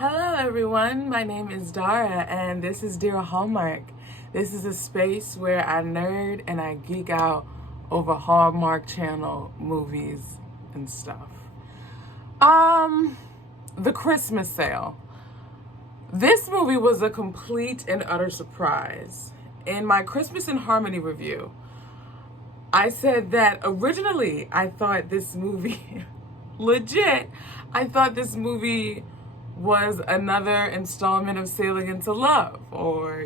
Hello everyone, my name is Dara and this is Dear Hallmark. This is a space where I nerd and I geek out over Hallmark Channel movies and stuff. The Christmas Sale. This movie was a complete and utter surprise. In my Christmas in Harmony review, I said that originally I thought this movie, legit, I thought this movie was another installment of Sailing into Love, or,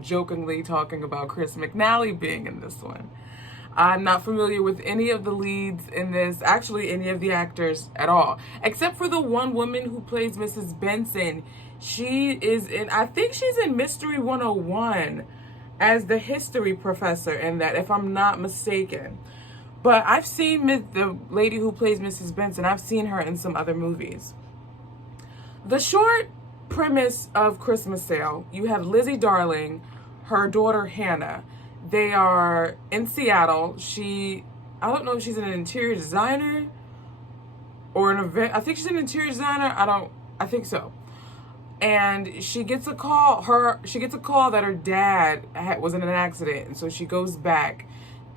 jokingly talking about Chris McNally being in this one. I'm not familiar with any of the leads in this, actually any of the actors at all, except for the one woman who plays Mrs. Benson. She is in, I think she's in Mystery 101 as the history professor in that, if I'm not mistaken. But I've seen the lady who plays Mrs. Benson, I've seen her in some other movies. The short premise of Christmas Sale, you have Lizzie Darling, her daughter Hannah. They are in Seattle. I don't know if she's an interior designer or an event. I think she's an interior designer. I think so. And she gets a call that her dad was in an accident. And so she goes back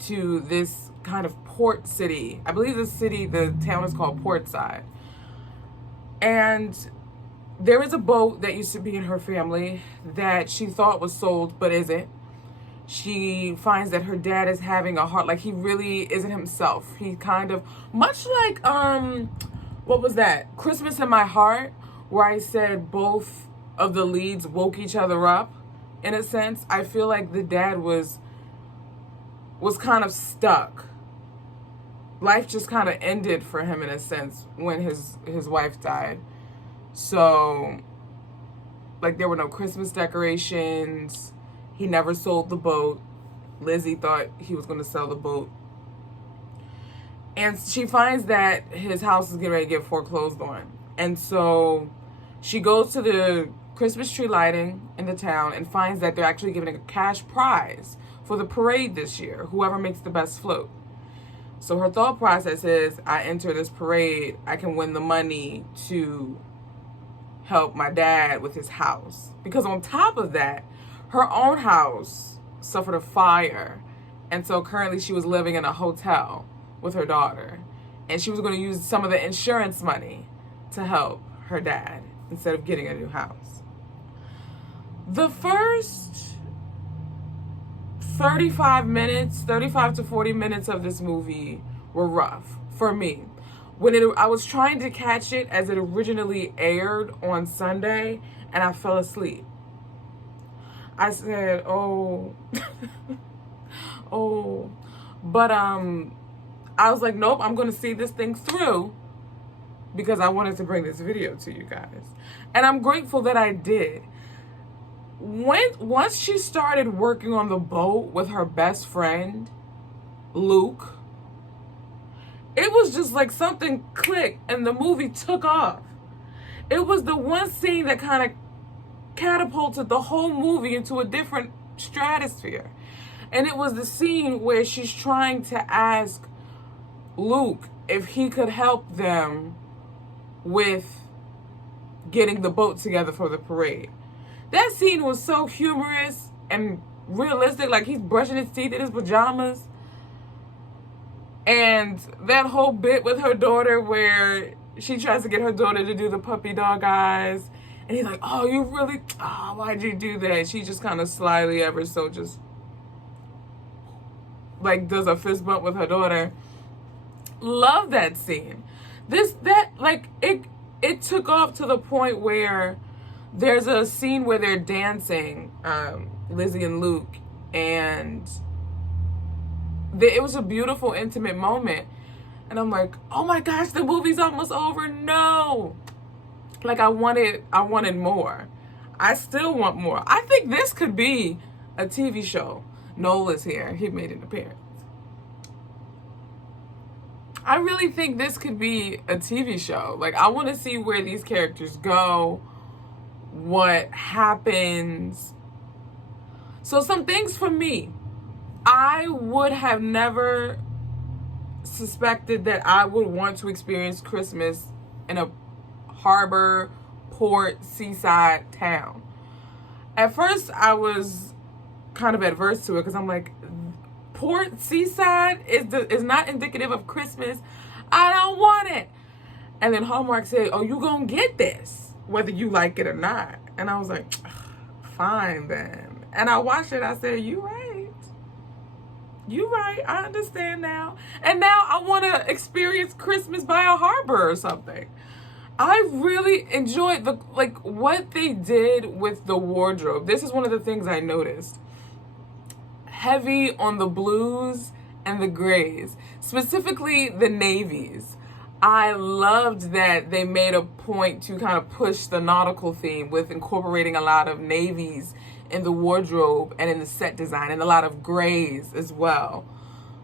to this kind of port city. I believe the town is called Portside. And there is a boat that used to be in her family that she thought was sold, but isn't. She finds that her dad is having a heart, like he really isn't himself. He kind of, much like, what was that? Christmas in My Heart, where I said both of the leads woke each other up, in a sense. I feel like the dad was kind of stuck. Life just kind of ended for him, in a sense, when his wife died. So, like, there were no Christmas decorations. He never sold the boat. Lizzie thought he was going to sell the boat. And she finds that his house is getting ready to get foreclosed on. And so she goes to the Christmas tree lighting in the town and finds that they're actually giving a cash prize for the parade this year, whoever makes the best float. So her thought process is, I enter this parade, I can win the money to help my dad with his house. Because on top of that, her own house suffered a fire. And so currently she was living in a hotel with her daughter. And she was going to use some of the insurance money to help her dad instead of getting a new house. The first 35 to 40 minutes of this movie were rough for me. I was trying to catch it as it originally aired on Sunday, and I fell asleep. I said, oh, but I was like, nope, I'm going to see this thing through because I wanted to bring this video to you guys. And I'm grateful that I did. Once she started working on the boat with her best friend, Luke, it was just like something clicked and the movie took off. It was the one scene that kind of catapulted the whole movie into a different stratosphere. And it was the scene where she's trying to ask Luke if he could help them with getting the boat together for the parade. That scene was so humorous and realistic, like he's brushing his teeth in his pajamas. And that whole bit with her daughter where she tries to get her daughter to do the puppy dog eyes. And he's like, oh, you really, why'd you do that? She just kind of slyly ever so just like does a fist bump with her daughter. Love that scene. It took off to the point where there's a scene where they're dancing, Lizzie and Luke, and it was a beautiful, intimate moment. And I'm like, oh my gosh, the movie's almost over. No. Like, I wanted more. I still want more. I think this could be a TV show. Noel is here. He made an appearance. I really think this could be a TV show. Like, I want to see where these characters go, what happens. So some things for me. I would have never suspected that I would want to experience Christmas in a harbor, port seaside town. At first, I was kind of adverse to it because I'm like, port seaside is not indicative of Christmas. I don't want it. And then Hallmark said, oh, you gonna get this, whether you like it or not. And I was like, fine then. And I watched it. I said, you right. You right. I understand now. And now I want to experience Christmas by a harbor or something. I really enjoyed what they did with the wardrobe. This is one of the things I noticed. Heavy on the blues and the grays, specifically the navies. I loved that they made a point to kind of push the nautical theme with incorporating a lot of navies in the wardrobe and in the set design, and a lot of grays as well.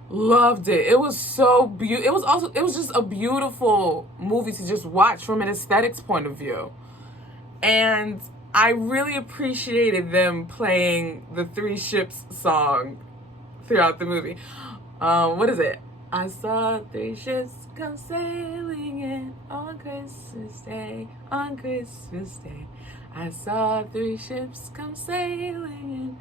Loved it. It was so beautiful. It was just a beautiful movie to just watch from an aesthetics point of view. And I really appreciated them playing the Three Ships song throughout the movie. What is it? I saw three ships come sailing in on Christmas Day, on Christmas Day. I saw three ships come sailing in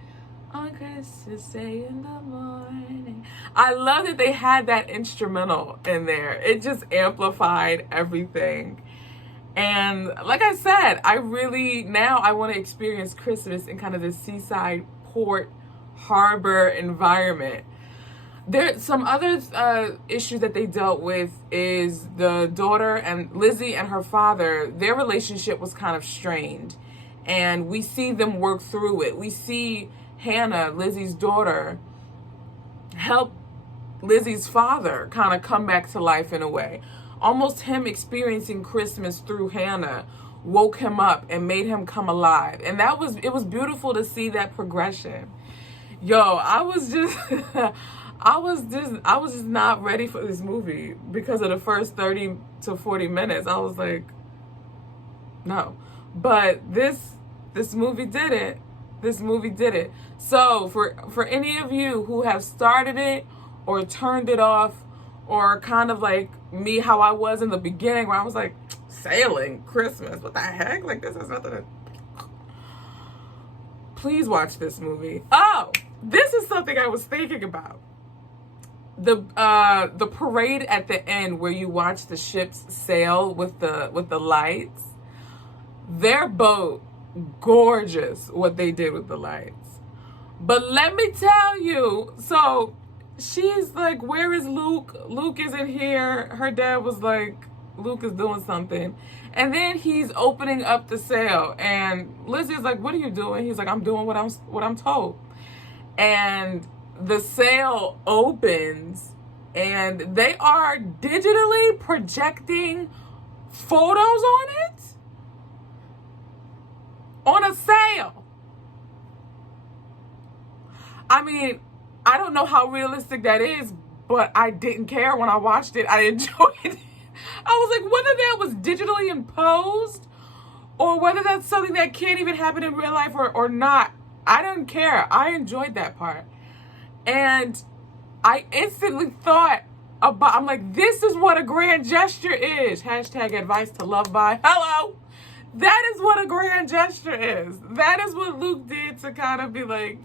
on Christmas Day in the morning. I love that they had that instrumental in there. It just amplified everything. And like I said, I want to experience Christmas in kind of the seaside port harbor environment. There, some other issues that they dealt with is the daughter and Lizzie and her father, their relationship was kind of strained. And we see them work through it. We see Hannah, Lizzie's daughter, help Lizzie's father kind of come back to life in a way. Almost him experiencing Christmas through Hannah woke him up and made him come alive. And it was beautiful to see that progression. Yo, I was just not ready for this movie because of the first 30 to 40 minutes. I was like, no. But this movie did it. This movie did it. So for any of you who have started it or turned it off, or kind of like me, how I was in the beginning, where I was like, sailing Christmas, what the heck? Like, this is nothing. Please watch this movie. Oh, this is something I was thinking about. The parade at the end where you watch the ships sail with the lights. Their boat, gorgeous what they did with the lights. But let me tell you, so she's like, where is Luke? Luke isn't here. Her dad was like, Luke is doing something. And then he's opening up the sail, and Lizzie's like, what are you doing? He's like, I'm doing what I'm told. And the sail opens, and they are digitally projecting photos on it, on a sail. I mean, I don't know how realistic that is, but I didn't care when I watched it. I enjoyed it. I was like, whether that was digitally imposed or whether that's something that can't even happen in real life or not, I didn't care. I enjoyed that part. And I instantly thought about, I'm like, this is what a grand gesture is. Hashtag advice to love by. Hello. That is what a grand gesture is. That is what Luke did to kind of be like,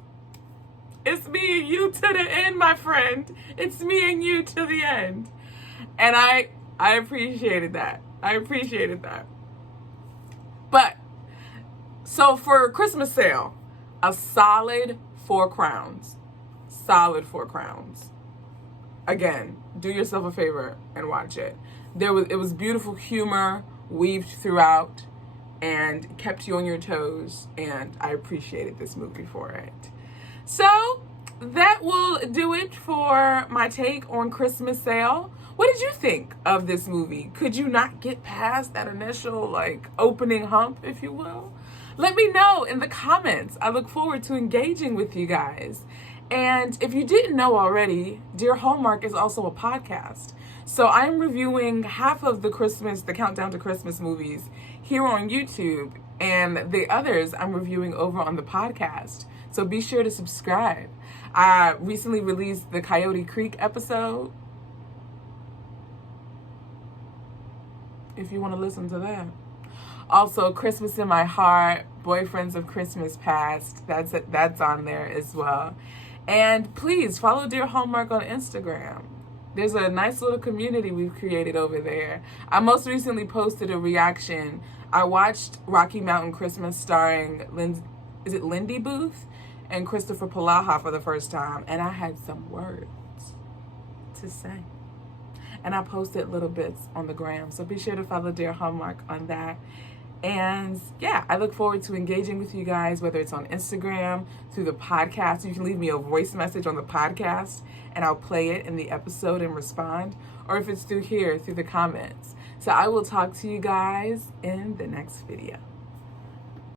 it's me and you to the end, my friend. It's me and you to the end. And I appreciated that. I appreciated that. But, so for Christmas sale, a solid 4 crowns. Solid 4 crowns. Again, do yourself a favor and watch it. It was beautiful humor weaved throughout and kept you on your toes, and I appreciated this movie for it. So that will do it for my take on Christmas Sale. What did you think of this movie? Could you not get past that initial opening hump, if you will? Let me know in the comments. I look forward to engaging with you guys. And if you didn't know already, Dear Hallmark is also a podcast. So I'm reviewing half of the Countdown to Christmas movies here on YouTube, and the others I'm reviewing over on the podcast. So be sure to subscribe. I recently released the Coyote Creek episode, if you want to listen to that. Also, Christmas in My Heart, Boyfriends of Christmas Past, that's on there as well. And please follow Dear Hallmark on Instagram. There's a nice little community we've created over there. I most recently posted a reaction. I watched Rocky Mountain Christmas starring Lindy Booth and Christopher Palaha for the first time, and I had some words to say. And I posted little bits on the gram, so be sure to follow Dear Hallmark on that. And yeah, I look forward to engaging with you guys, whether it's on Instagram, through the podcast. You can leave me a voice message on the podcast and I'll play it in the episode and respond. Or if it's through here, through the comments. So I will talk to you guys in the next video.